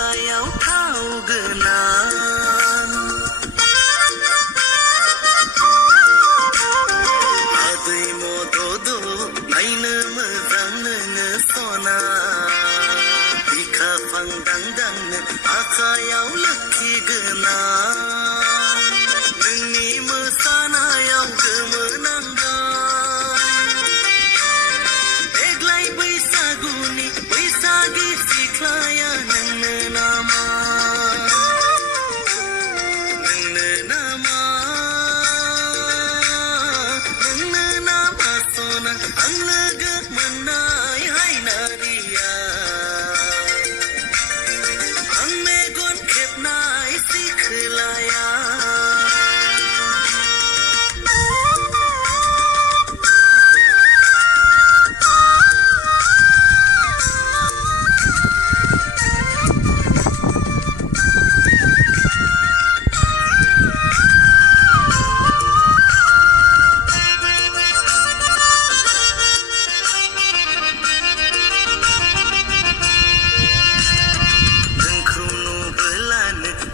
सिख्लायाव थाव गोनां आदै मदद नायनो मोजां नोङो सना बिखा फांदांदांनो आखायाव लोखि गोनां नोंनि मोसानायाव गोमोनांगोन देग्लाय बैसागुनि बैसागि सिख्लाया नोंनो नामा सना आं लोगो मोननाय हायनारिया आं मेगन खेबनाय सिखोलाया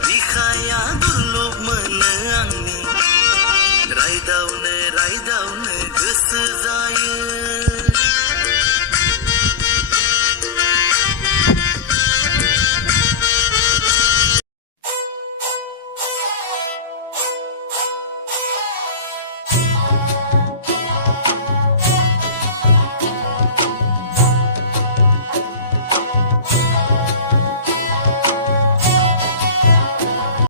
बिखाया दुलुब मोनो आंनि रायदावनो गोसो जायो